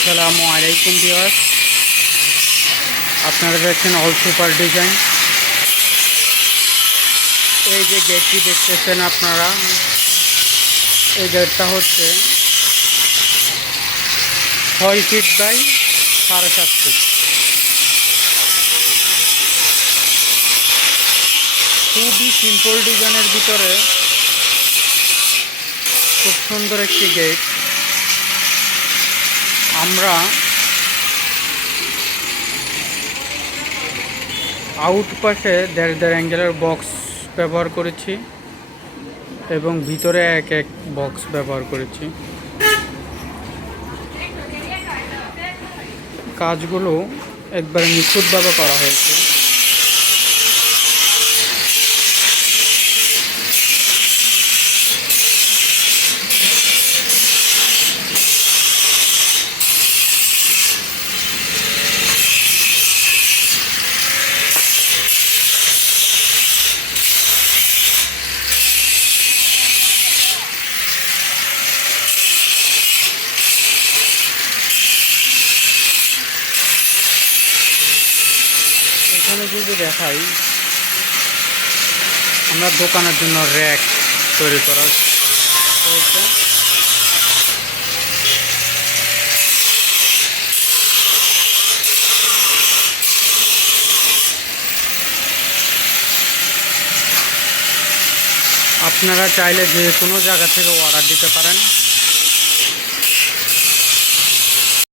আসসালামু আলাইকুম ভিউয়ার্স, আপনারা দেখছেন অল সুপার ডিজাইন। এই যে গেটটি দেখতেছেন আপনারা, এই গেটটা হচ্ছে 6 ফিট বাই 7.5 ফিট। খুবই সিম্পল ডিজাইনের ভিতরে খুব সুন্দর একটি গেট। আমরা আউট পাশে 1.5 অ্যাঙ্গেলের বক্স ব্যবহার করেছি এবং ভিতরে এক বক্স ব্যবহার করেছি। কাজগুলো একবারে নিখুঁতভাবে করা হয়েছে। এখানে যদি দেখাই, আমরা দোকানের জন্য র্যাক তৈরি করা হয়েছে। আপনারা চাইলে যে কোনো জায়গা থেকে অর্ডার দিতে পারেন।